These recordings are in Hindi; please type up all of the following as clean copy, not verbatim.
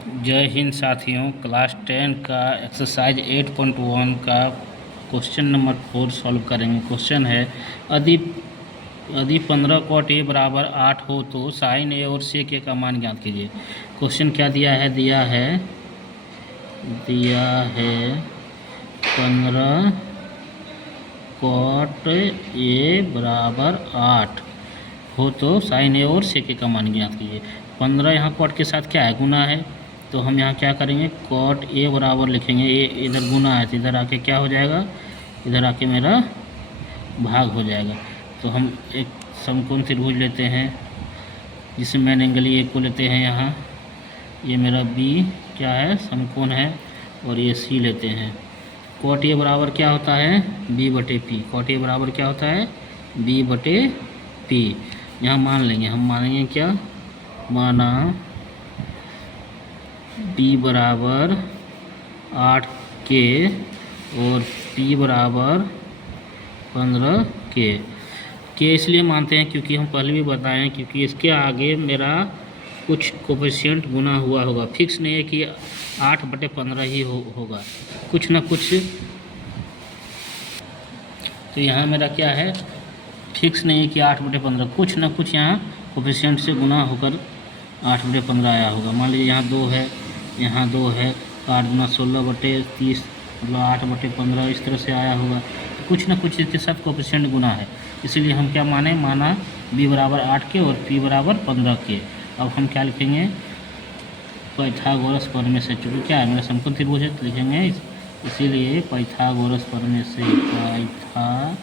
जय हिंद साथियों। क्लास 10 का एक्सरसाइज 8.1 का क्वेश्चन नंबर 4 सॉल्व करेंगे। क्वेश्चन है यदि 15 cot a बराबर 8 हो तो साइन ए और सेक ए का मान ज्ञात कीजिए। क्वेश्चन क्या दिया है? दिया है 15 cot a बराबर 8 हो तो साइन ए और सेक ए का मान ज्ञात कीजिए। 15 यहाँ कॉट के साथ क्या है? गुना है, तो हम यहाँ क्या करेंगे? कॉट ए बराबर लिखेंगे, ए इधर गुना है तो इधर आके क्या हो जाएगा? इधर आके मेरा भाग हो जाएगा। तो हम एक समकोण त्रिभुज लेते हैं जिसमें मेन एंगल ए को लेते हैं। यहाँ ये मेरा बी क्या है? समकोण है, और ये सी लेते हैं। कॉट ए बराबर क्या होता है? बी बटे पी। कॉट ए बराबर क्या होता है? बी बटे पी। यहाँ मान लेंगे, हम मानेंगे क्या? माना b बराबर 8 के और p बराबर 15 के इसलिए मानते हैं क्योंकि हम पहले भी बताए हैं, क्योंकि इसके आगे मेरा कुछ कोफिशिएंट गुना हुआ होगा। फिक्स नहीं है कि 8/15 ही होगा, कुछ ना कुछ। तो यहाँ मेरा क्या है? फिक्स नहीं है कि 8/15, कुछ ना कुछ यहाँ कोफिशिएंट से गुना होकर 8/15 आया होगा। मान लीजिए यहाँ 2 है, यहाँ 2 है, 8 गुना 16/30 मतलब 8/15 इस तरह से आया होगा। तो कुछ ना कुछ इसके साथ कोफिशिएंट गुना है, इसीलिए हम क्या माना b बराबर 8 के और p बराबर 15 के। अब हम क्या लिखेंगे? पाइथागोरस प्रमेय से, चूँकि क्या है मेरा समकोण त्रिभुज है तो लिखेंगे, इसीलिए पाइथागोरस प्रमेय से, पाइथागोरस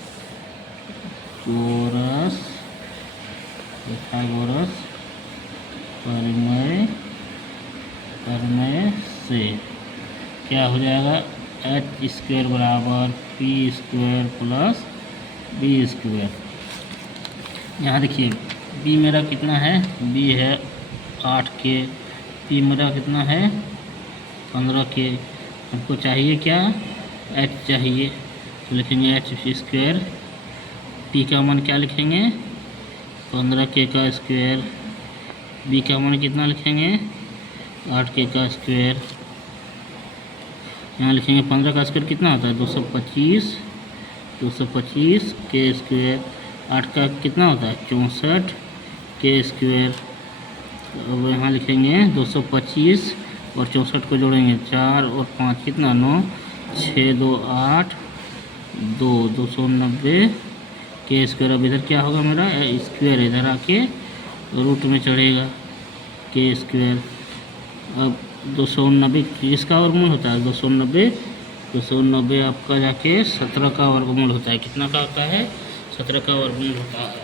प्रमेय से क्या हो जाएगा? h² बराबर p² प्लस b²। यहाँ देखिए b मेरा कितना है? b है 8 के, p मेरा कितना है? 15 के। हमको चाहिए क्या? h चाहिए, तो लिखेंगे h²। p का मान क्या लिखेंगे? 15 के का स्क्वायर। b का मान कितना लिखेंगे? 8 के का स्क्वायर। यहाँ लिखेंगे 15 का स्क्वायर कितना होता है? 225 के स्क्वायर। 8 का कितना होता है? 64 के स्क्वायर। अब यहाँ लिखेंगे 225 और 64 को जोड़ेंगे, 4 और 5 कितना? 9, 6 2 8 2 290 के स्क्वायर। अब इधर क्या होगा मेरा? स्क्वायर इधर आके रूट में चढ़ेगा, के स्क्वायर। अब 290 किसका वर्गमूल होता है? 290 आपका जाके 17 का वर्गमूल होता है। कितना का होता है? 17 का वर्गमूल होता है।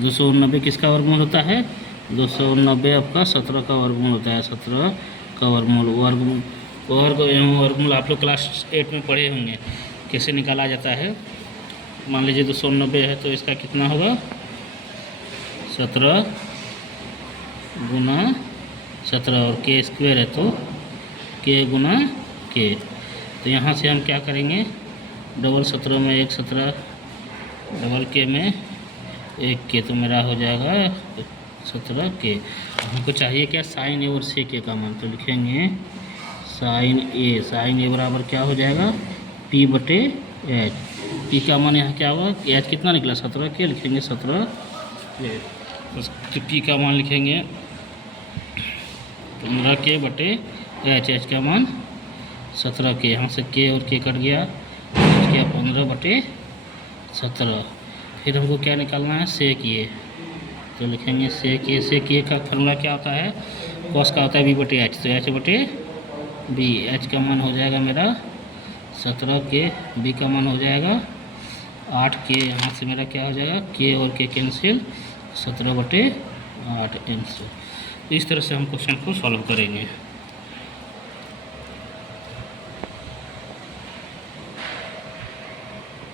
दो सौ नब्बे किसका वर्गमूल होता है? 290 आपका 17 का वर्गमूल होता है। 17 का वर्गमूल आप लोग क्लास 8 में पढ़े होंगे कैसे निकाला जाता है। मान लीजिए 290 है तो इसका कितना होगा? 17 गुना 17, और के स्क्वायर है तो के गुना के। तो यहाँ से हम क्या करेंगे? डबल 17 में 1 17, डबल के में 1 के, तो मेरा हो जाएगा 17 के। हमको चाहिए क्या? साइन ए और सेक ए का मान, तो लिखेंगे साइन ए बराबर क्या हो जाएगा? p बटे h। p का मान यहाँ क्या होगा? h कितना निकला? 17 के, लिखेंगे 17 के। तो p का मान लिखेंगे 15 के बटे h का मान 17 के। यहाँ से k और k कट गया, h क्या? 15 बटे 17। फिर हमको क्या निकालना है? सेक ए, तो लिखेंगे सेक ए का फॉर्मूला क्या होता है? कॉस का होता है b बटे h, तो h बटे b। h का मान हो जाएगा मेरा 17 के, b का मान हो जाएगा 8 के। यहाँ से मेरा क्या हो जाएगा? k और k कैंसिल, 17 बटे 8 कैंसिल। इस तरह से हम क्वेश्चन को सॉल्व करेंगे।